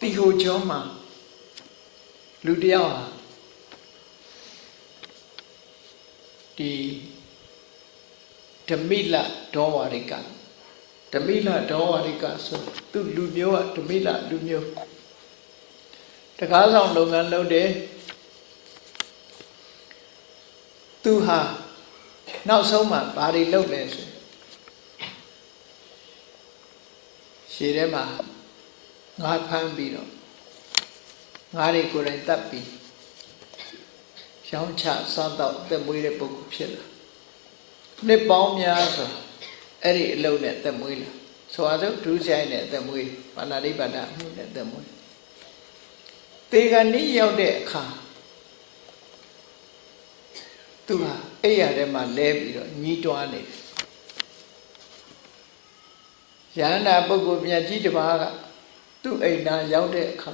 တီဟိုကျောင်းမှာလူတစ်ယောက်ဟာဒီဓမိလဒေါဝါရိကဓမိလဒေါဝါရိကဆိုသူလူမျိုးကဓမိလလူမျိုးတကားဆောင်လုပ်ငန်းလုပ်တယ်သူဟာနောက်ဆုံးမှဘာတွေလုပ်လဲဆိုရင်ရှည်ထဲမှာ ငါးဖမ်းပြီးတော့ငါးတွေကိုယ်တိုင်တတ်ပြီးရောင်းချစားတော့အသက်မွေးတဲ့ပုဂ္ဂိုလ်ဖြစ်လာနှစ်ပေါင်းများစွာအဲ့ဒီအလုံးနဲ့အသက်မွေးလာဆိုပါစို့ဒုစရိုက်နဲ့အသက်မွေးပါဏာတိပါဒအမှုနဲ့အသက်မွေးတေဂဏိရောက်တဲ့အခါသူဟာအဲ့ရထဲမှာလဲပြီးတော့ညီးတွားနေတယ်ရဟန္တာပုဂ္ဂိုလ်မြတ်ကြီးတစ်ပါးက သူ့အိမ်သားရောက်တဲ့အခါ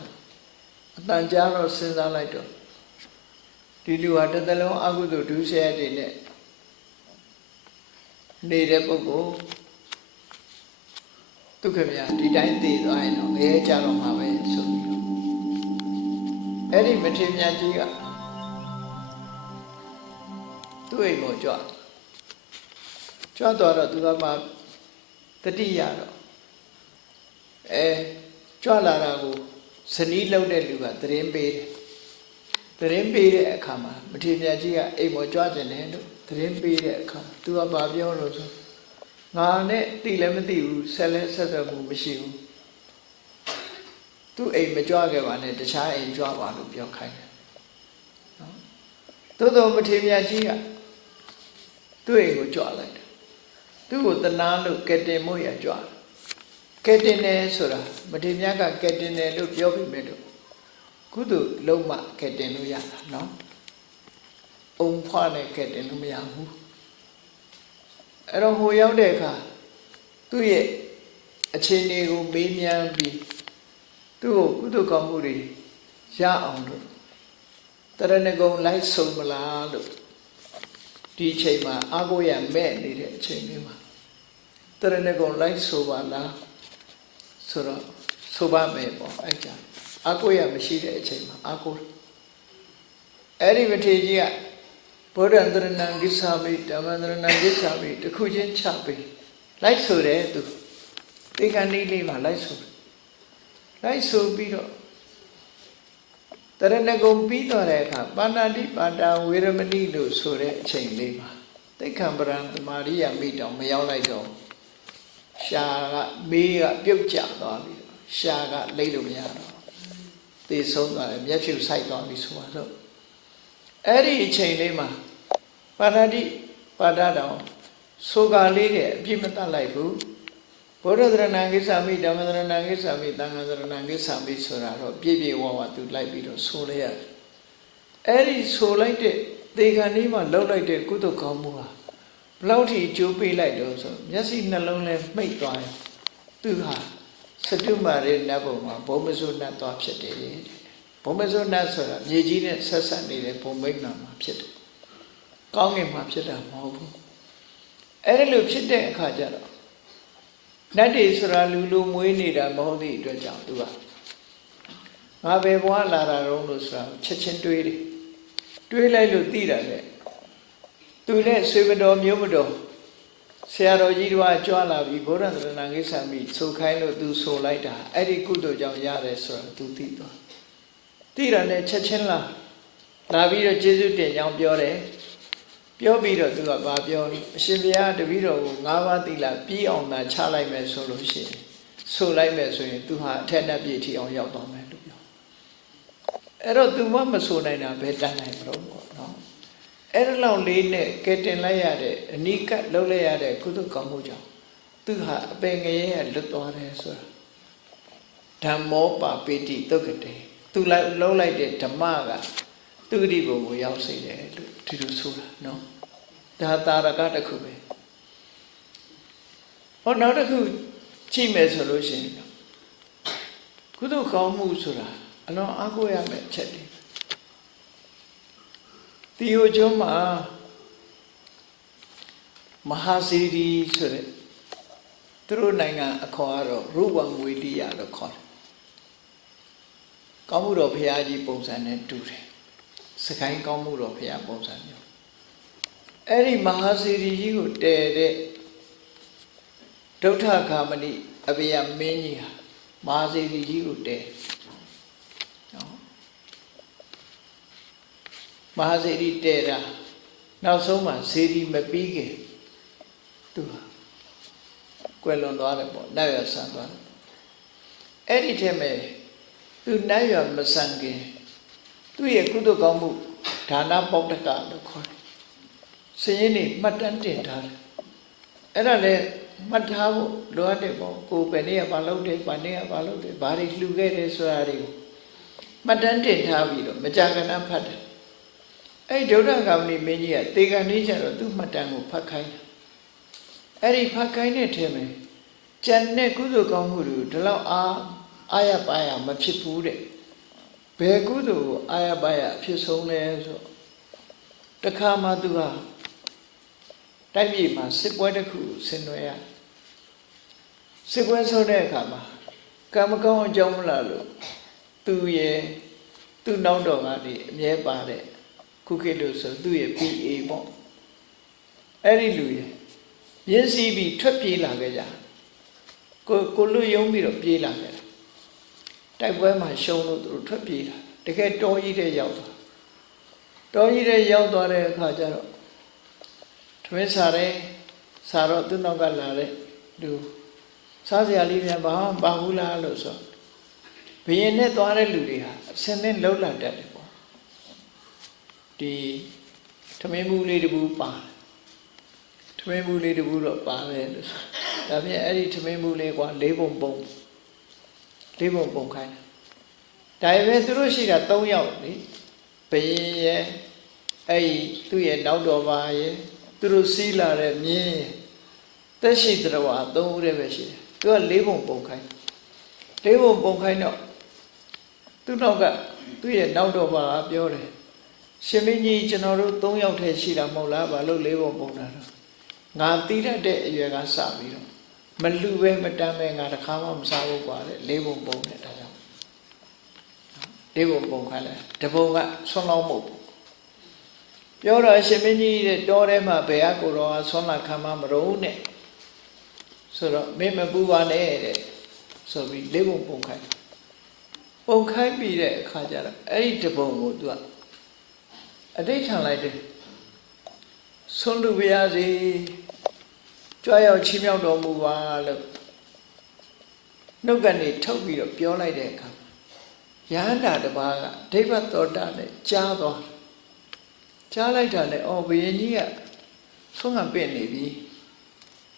အတန်ကြားတော့စဉ်းစားလိုက်တော့ဒီလူဟာတစ်သလုံးအကုသိုလ်ဒုစရိုက်တွေနဲ့နေတဲ့ပုဂ္ဂိုလ်ဒုက္ခမြတ်ဒီတိုင်းသိသွားရင်တော့ငရဲကြတော့မှာပဲဆိုပြီးတော့အဲ့ဒီမထေမြတ်ကြီးကသူ့အိမ်ကိုကြွကြွတော့တော့သူကမှတတိယတော့အဲ ကြွလာတာကိုဇနီးလောက်တဲ့လူကသတင်းပေးတယ်သတင်းပေးတဲ့အခါမှာမထေမြတ်ကြီးကအိမ်ပေါ်ကြွကျင်တယ်လို့သတင်းပေးတဲ့အခါသူကဘာပြောလို့ဆိုငါနဲ့တိလည်းမသိဘူးဆက်လဲဆက်သွယ်မှုမရှိဘူးသူ့အိမ်မကြွခဲ့ပါနဲ့တခြားအိမ်ကြွပါလို့ပြောခိုင်းတယ်နော်သို့တော်မထေမြတ်ကြီးကသူ့အိမ်ကိုကြွလိုက်တယ်သူ့ကိုတနာလို့ကက်တင်မို့ရကြွတယ် ကက်တင်တယ်ဆိုတာမထေမြတ်ကကက်တင်တယ်လို့ပြောပြီးမြဲလို့ကုသလုံးမကက်တင်လို့ရတာနော်အုံဖွားနဲ့ကက်တင်လို့မရဘူးအဲ့တော့ဟိုရောက်တဲ့အခါသူ့ရဲ့အခြေအနေကိုမေးမြန်းပြီးသူ့ကိုကုသကောင်းမှုတွေရအောင်လို့တရဏဂုံလိုက်ဆုံးမလားလို့ဒီအချိန်မှာအာကိုရမဲ့နေတဲ့အချိန်လေးမှာတရဏဂုံလိုက်ဆိုပါလား ဆိုတော့ဆိုပါမယ်ပေါ့အဲ့ကြအာကိုရမရှိတဲ့အချိန်မှာအာကိုအဲ့ဒီမထေရကြီးကဗုဒ္ဓံတရဏံကိစ္ဆာမိဓမ္မံတရဏံကိစ္ဆာမိတစ်ခုချင်းချပေးလိုက်ဆိုတယ်သူတေခဏီလေးမှာလိုက်ဆိုတယ်လိုက်ဆိုပြီးတော့တရဏဂုံပြီးတော့တဲ့အခါပါဏာတိပါတာဝေရမဏိလို့ဆိုတဲ့အချိန်လေးမှာသိက္ခံပရံသမာရိယမိတောင်မရောက်လိုက်တော့ ရှာကမေးကပြုတ်ကျသွားပြီရှာကလိမ့်လို့မရတော့သေဆုံးသွားတယ်မျက်ဖြူဆိုင်သွားပြီဆိုတော့အဲ့ဒီအချိန်လေးမှာပါဏာတိပါဒတော်ဆိုကာလေးတဲ့အပြစ်မတတ်လိုက်ဘူးဘုရားသရဏံကိစ္ဆာမိဓမ္မသရဏံကိစ္ဆာမိသံဃာသရဏံကိစ္ဆာမိဆိုတာတော့ပြည့်ပြည့်ဝဝသူလိုက်ပြီးတော့ဆိုလိုက်ရတယ်အဲ့ဒီဆိုလိုက်တဲ့သေခဏီးမှာလှုပ်လိုက်တဲ့ကုသကောင်းမှုဟာ ဘလောက်ထိအကျိုးပေးလိုက်တော့ဆိုမျက်စိနှလုံးလဲမှိတ်သွားတယ်သူဟာစတုမာရေနတ်ဘုံမှာဘုံမစုနတ်သွားဖြစ်တယ်ဘုံမစုနတ်ဆိုတာမြေကြီးနဲ့ဆက်ဆက်နေတဲ့ဘုံမိတ်နာမှာဖြစ်တယ်ကောင်းကင်မှာဖြစ်တာမဟုတ်ဘူးအဲ့ဒီလိုဖြစ်တဲ့အခါကျတော့နတ်တွေဆိုတာလူလူမွေးနေတာမဟုတ်သည့်အတွက်ကြောင့်သူကငါဘယ်ဘဝလာတာတုံးလို့ဆိုတာချက်ချင်းတွေးတယ်တွေးလိုက်လို့သိတာလေ သူနဲ့ဆွေမတော်မျိုးမတော်ဆရာတော်ကြီးတို့ကကြွားလာပြီးဘုရားသရဏဂိသမိဆိုခိုင်းလို့သူဆိုလိုက်တာအဲ့ဒီကုသိုလ်ကြောင့်ရတယ်ဆိုတာသူသိသွားသိတာနဲ့ချက်ချင်းလာလာပြီးတော့ကျေးဇူးတင်ကြောင်းပြောတယ်ပြောပြီးတော့သူကဘာပြောအရှင်ဘုရားတပည့်တော်ကို၅ပါးသီလပြီးအောင်သာချလိုက်မယ်ဆိုလို့ရှိရင်ဆိုလိုက်မယ်ဆိုရင် သူဟာအထက်နဲ့ပြည့်ထီအောင်ရောက်သွားမယ်လို့ပြောအဲ့တော့သူမမဆိုနိုင်တာဘယ်တတ်နိုင်မလို့ပေါ့နော် အဲ့ဒီလောက်လေးနဲ့ကဲတင်လိုက်ရတဲ့အနိကလှုပ်လိုက်ရတဲ့ကုသကောင်းမှုကြောင့်သူဟာအပင်ငရဲလွတ်သွားတယ်ဆိုတာဓမ္မောပါပိတိတုတ်ကတေသူလိုက်လှုပ်လိုက်တဲ့ဓမ္မကသူဂတိဘုံကိုရောက်စေတယ်လို့ဒီလိုဆိုတာနော်ဒါတာရကတစ်ခုပဲဟောနောက်တစ်ခုကြည့်မယ်ဆိုလို့ရှိရင်ကုသိုလ်ကောင်းမှုဆိုတာအလွန်အားကိုးရမယ့်အချက်တွေ တီယိုကျွန်းမှာမဟာစီရီဆိုတဲ့သူတို့နိုင်ငံအခေါ်ကတော့ရူပံဝေတိယလို့ခေါ်တယ်ကောင်းမှုတော်ဘုရားကြီးပုံစံနဲ့တူတယ်စကိုင်းကောင်းမှုတော်ဘုရားပုံစံမျိုးအဲ့ဒီမဟာစီရီကြီးကိုတည်တဲ့ဒုဋ္ဌခာမဏိအဘယမင်းကြီးဟာမဟာစီရီကြီးကိုတည်နော် မဟာစီရီတည်တာနောက်ဆုံးမှာစီရီမပြီးခင်သူဟာကွယ်လွန်သွားတယ်ပေါ့နောက်ရဆန်သွားတယ်အဲ့ဒီထဲမှာသူနောက်ရမဆန်ခင်သူ့ရဲ့ကုသိုလ်ကောင်းမှုဒါနပေါတ္တကလို့ခေါ်တယ်စည်ရင်းနေမှတ်တမ်းတင်ထားတယ်အဲ့ဒါလည်းမှတ်ထားဖို့လိုအပ်တယ်ပေါ့ကိုယ်ပဲနေရဘာလုပ်တယ်ဘာနေရဘာလုပ်တယ်ဘာတွေလှူခဲ့တယ်ဆိုတာတွေကိုမှတ်တမ်းတင်ထားပြီးတော့မကြာခဏဖတ်တယ် အဲ့ဒီဒုဒ္ဒကမဏိမင်းကြီးကတေကန်နေကြတော့သူ့မှတ်တမ်းကိုဖတ်ခိုင်းတယ်အဲ့ဒီဖတ်ခိုင်းတဲ့ထဲမှာကျန်တဲ့ကုသိုလ်ကောင်းမှုတွေကိုဒီလောက်အားအာရပါရမဖြစ်ဘူးတဲ့ဘယ်ကုသိုလ်ကိုအာရပါရအဖြစ်ဆုံးလဲဆိုတခါမှသူဟာတိုက်ပြည်မှာစစ်ပွဲတစ်ခုဆင်နွှဲရစစ်ပွဲဆုံးတဲ့အခါမှာကံမကောင်းအကြောင်းမလားလို့သူရဲ့သူ့နောက်တော်ကနေအမြဲပါတဲ့ ခုခေတ်လို့ဆိုသူ့ရဲ့ PA ပေါ့အဲ့ဒီလူရဲ့ရင်းစည်းပြီးထွက်ပြေးလာခဲ့ကြကိုကိုလူယုံပြီးတော့ပြေးလာခဲ့တယ်တိုက်ပွဲမှာရှုံးလို့သူတို့ထွက်ပြေးလာတကယ်တော်ကြီးတဲ့ရောက်သွားတော်ကြီးတဲ့ရောက်သွားတဲ့အခါကျတော့ထမင်းစားတယ်စားတော့သူ့နောက်ကလာတဲ့လူစားစရာလေးများဘာမှမပါဘူးလားလို့ဆိုဘယင်နဲ့သွားတဲ့လူတွေဟာအစင်းနဲ့လှုပ်လာတတ်တယ်ပေါ့ ဒီထမင်းမူလေးတပူပါတယ်ထမင်းမူလေးတပူတော့ပါတယ်လို့ဆိုဒါဖြင့်အဲ့ဒီထမင်းမူလေးကလေးပုံပုံလေးပုံပုံခိုင်းတယ်ဒါပေမဲ့သူတို့ရှိတာ၃ယောက်လေဘယင်ရဲ့အဲ့ဒီသူ့ရဲ့နောက်တော်ပါရဲ့သူတို့စီးလာတဲ့မြင်းရဲ့တက်ရှိတရဝ၃ဦးတည်းပဲရှိတယ်သူကလေးပုံပုံခိုင်းလေးပုံပုံခိုင်းတော့သူ့နောက်ကသူ့ရဲ့နောက်တော်ပါကပြောတယ် ရှင်မင်းကြီးကျွန်တော်တို့၃ယောက်ထဲရှိတာမဟုတ်လားဘာလို့၄ပုံပုံတာတော့ငါတီးတတ်တဲ့အရွယ်ကစပြီးတော့မလူပဲမတမ်းပဲငါတစ်ခါမှမစားဘူးကွာတဲ့၄ပုံပုံနဲ့ဒါကြောင့်၄ပုံပုံခိုင်းလိုက်တပုံကဆွမ်းလောင်းမဟုတ်ဘူးပြောတော့ရှင်မင်းကြီးတဲ့တောထဲမှာဘယ်ကကိုတော်ကဆွမ်းလာခံမမတော့နဲ့ဆိုတော့မင်းမပူပါနဲ့တဲ့ဆိုပြီး၄ပုံပုံခိုင်းပုံခိုင်းပြီးတဲ့အခါကျတော့အဲ့ဒီတပုံကိုသူက အတိတ်ထန်လိုက်တယ်ဆွန်းလူပါရစေကြွားရောက်ချီးမြှောက်တော်မူပါလို့နှုတ်ကနေထုတ်ပြီးတော့ပြောလိုက်တဲ့အခါရဟန္တာတစ်ပါးကဒိဗ္ဗသောတာနဲ့ကြားသွားကြားလိုက်တာနဲ့အော်ဘယင်ကြီးကဆုံးကပြင့်နေပြီ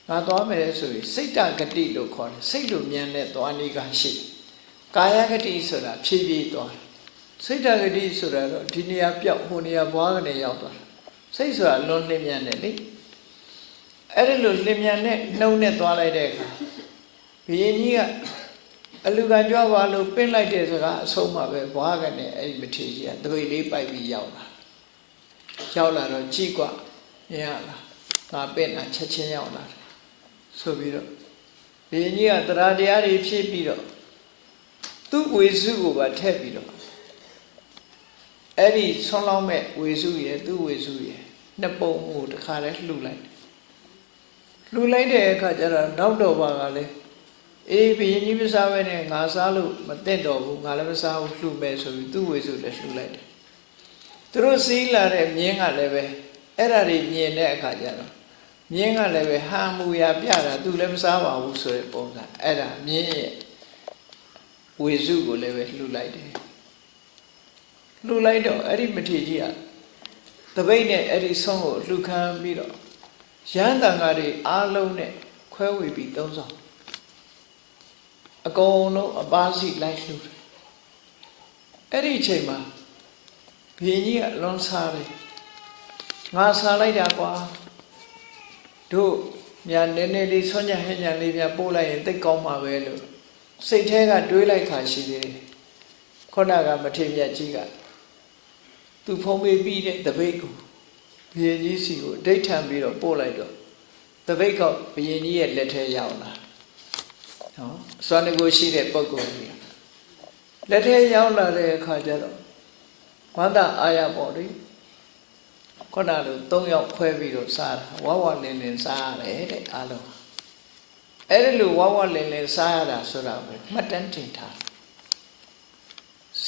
ငါသွားမယ်ဆိုရင်စိတ်တဂတိလို့ခေါ်တယ်စိတ်လိုမြန်တဲ့သွားနည်းကရှိကာယဂတိဆိုတာဖြည်းဖြည်းသွား စိတ်တဂတိဆိုတာတော့ဒီနေရာပြောက်ဟိုနေရာဘွားကနေရောက်သွားစိတ်ဆိုတာလွန်လင်းမြန်တယ်လေအဲ့ဒီလိုလင်းမြန်တဲ့နှုံနဲ့သွားလိုက်တဲ့အခါဘုရင်ကြီးကအလူကကြွားပါလို့ပင့်လိုက်တဲ့စကားအဆုံးမှာပဲဘွားကနေအဲ့ဒီမထေကြီးကတပိတ်လေးပိုက်ပြီးရောက်လာရောက်လာတော့ကြည့်กว่าမြင်ရလားငါပင့်တာချက်ချင်းရောက်လာတယ်ဆိုပြီးတော့ဘုရင်ကြီးကတရားတရားတွေဖြည့်ပြီးတော့သူ့ဝေစုကိုပါထည့်ပြီးတော့ အဲ့ဒီဆွန်းလောင်းမဲ့ဝေစုရဲ့သူ့ဝေစုရဲ့နှစ်ပုံကိုတခါတည်းလှူလိုက်လှူလိုက်တဲ့အခါကျတော့နောက်တော့ပါကလည်းအေးဘယင်းကြီးမစားဘဲနဲ့ငါစားလို့မသိတော့ဘူးငါလည်းမစားဘူးလှူမယ်ဆိုပြီးသူ့ဝေစုလည်းလှူလိုက်တယ်သူတို့စီးလာတဲ့မြင်းကလည်းပဲအဲ့ဒါတွေမြင်တဲ့အခါကျတော့မြင်းကလည်းပဲဟာမူရပြတာသူလည်းမစားပါဘူးဆိုတဲ့ပုံစံအဲ့ဒါမြင်းရဲ့ဝေစုကိုလည်းပဲလှူလိုက်တယ် လှူလိုက်တော့အဲ့ဒီမထေကြီးကတပိတ်နဲ့အဲ့ဒီဆုံးကိုလှူခံပြီးတော့ရဟန်းတန်ဃာတွေအားလုံးနဲ့ခွဲဝေပြီးသုံးဆောင်အကုန်လုံးအပါစီလိုက်လှူတယ်အဲ့ဒီအချိန်မှာဘုရင်ကြီးကအလွန်စားတယ်ငါစားလိုက်တာကွာတို့ညာနည်းနည်းလေးဆွညဟဲ့ညာလေးပြပို့လိုက်ရင်သိကောင်းမှာပဲလို့စိတ်แท้ကတွေးလိုက်ခါရှိသေးတယ်ခုနကမထေမြတ်ကြီးက သူဖုံးပေးပြီးတဲ့တပိတ်ကိုဘုရင်ကြီးစီကိုဒိဋ္ဌံပြီးတော့ပို့လိုက်တော့တပိတ်ကဘုရင်ကြီးရဲ့လက်ထဲရောက်လာနော်စွမ်းတကူရှိတဲ့ပုံကိုယ်ကြီးလက်ထဲရောက်လာတဲ့အခါကျတော့ဝန္တာအာရပေါ့လေခုနလို၃ယောက်ခွဲပြီးတော့စားတာဝဝလင်းလင်းစားရတယ်တဲ့အားလုံးအဲ့ဒီလိုဝဝလင်းလင်းစားရတာဆိုတာပဲမှတ်တမ်းတင်ထား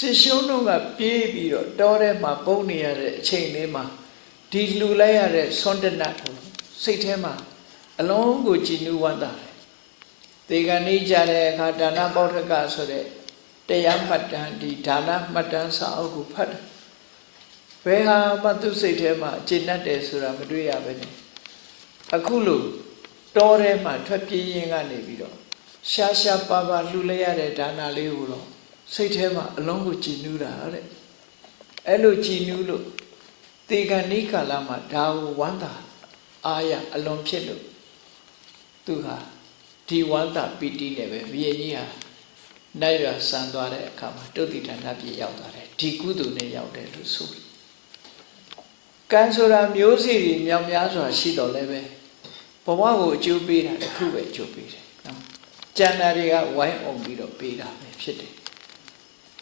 စစ်ရှုံးတို့ကပြေးပြီးတော့တောထဲမှာပုံနေရတဲ့အချိန်လေးမှာဒီလူလိုက်ရတဲ့ဆွန်တနတ်ကိုစိတ်ထဲမှာအလုံးကိုကြည်နူးဝမ်းသာတယ်။ဒေဂန်နေကြတဲ့အခါဒါနပေါဋ္ဌကဆိုတဲ့တရားမှတ်တမ်းဒီဒါနမှတ်တမ်းစာအုပ်ကိုဖတ်တယ်။ဘယ်ဟာမှသူ့စိတ်ထဲမှာအကျဉ်းတ်တယ်ဆိုတာမတွေ့ရပဲနဲ့အခုလို့တောထဲမှာထွက်ပြေးရင်းကနေပြီးတော့ရှားရှားပါပါလှူလိုက်ရတဲ့ဒါနလေးကိုတော့ စိတ်ထဲမှာအလုံးကိုကြည်နူးတာတဲ့။အဲ့လိုကြည်နူးလို့တေဂန်နိကာလမှာဒါကိုဝမ်းသာအာရအလွန်ဖြစ်လို့သူဟာဒီဝန္တာပီတိနဲ့ပဲဘုရင်ကြီးဟာနိုင်ရဆန်သွားတဲ့အခါမှာတုတ်တိဌာနပြည့်ရောက်သွားတယ်ဒီကုသိုလ်နဲ့ရောက်တယ်လို့ဆိုပြီးကံဆိုတာမျိုးစီတွေမြောင်များစွာရှိတော်လဲပဲဘဝကိုအကျိုးပေးတာတစ်ခုပဲအကျိုးပေးတယ်နော်ကျန်တာတွေကဝိုင်းအောင်ပြီးတော့ပေးတာပဲဖြစ်တယ်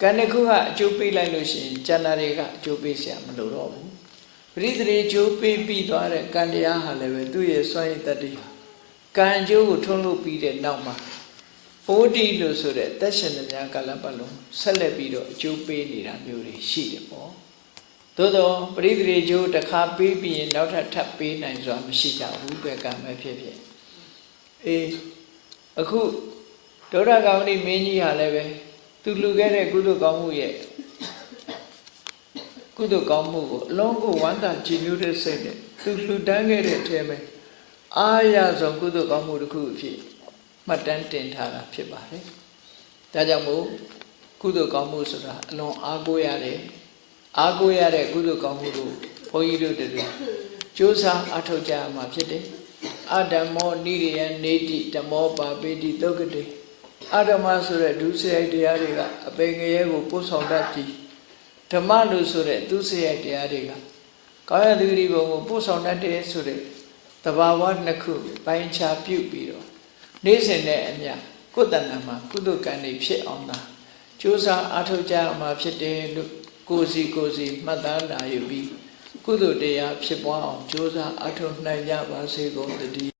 ကံတစ်ခုကအကျိုးပေးလိုက်လို့ရှိရင်ကျန်တာတွေကအကျိုးပေးစရာမလိုတော့ဘူးပရိသေအကျိုးပေးပြီးသွားတဲ့ကံတရားဟာလည်းပဲသူ့ရဲ့စွမ်းရည်တတ္တိကံအကျိုးကိုထုံးလို့ပြီးတဲ့နောက်မှာပိုးတိလို့ဆိုတဲ့သက်ရှင်သမျှကာလပတ်လုံးဆက်လက်ပြီးတော့အကျိုးပေးနေတာမျိုးတွေရှိတယ်ပေါ့သို့တော့ပရိသေရေကျိုးတစ်ခါပေးပြီးရင်နောက်ထပ်ထပ်ပေးနိုင်စွာမရှိကြဘူးပဲကံပဲဖြစ်ဖြစ်အေးအခုဒေါရကောင်ဒီမင်းကြီးဟာလည်းပဲ သူလူခဲ့တဲ့ကုသိုလ်ကောင်းမှုရဲ့ကုသိုလ်ကောင်းမှုကိုအလုံးကိုဝမ်းသာကြည်ညိုတဲ့စိတ်နဲ့သူလှူဒန်းခဲ့တဲ့အထက်မှာအားရဆုံးကုသိုလ်ကောင်းမှုတစ်ခုအဖြစ်မှတ်တမ်းတင်ထားတာဖြစ်ပါတယ်။ဒါကြောင့်မို့ကုသိုလ်ကောင်းမှုဆိုတာအလွန်အားကိုးရတယ်။အားကိုးရတဲ့ကုသိုလ်ကောင်းမှုကိုဘုန်းကြီးတို့တို့ကြိုးစားအထောက်ကြရမှာဖြစ်တယ်။အဓမ္မောနိရိယနေတိဓမ္မောပါပေတိသုတ်ကတိ အဓမ္မဆိုတဲ့ဒုစရိုက်တရားတွေကအပေငရဲကိုပို့ဆောင်တတ်ပြီးဓမ္မလို့ဆိုတဲ့သူစရိုက်တရားတွေကကာယသီရိဘုံကိုပို့ဆောင်တတ်တယ်ဆိုတဲ့တဘာဝနှစ်ခုပိုင်းခြားပြုတ်ပြီးတော့နေ့စဉ်နဲ့အမျှကိုယ်တဏ္ဍာမှာကုသကံတွေဖြစ်အောင်သာကြိုးစားအားထုတ်ကြရမှာဖြစ်တယ်လို့ကိုယ်စီကိုယ်စီမှတ်သားနိုင်ယူပြီးကုသိုလ်တရားဖြစ်ပွားအောင်ကြိုးစားအားထုတ်နိုင်ကြပါစေကုန်သတည်း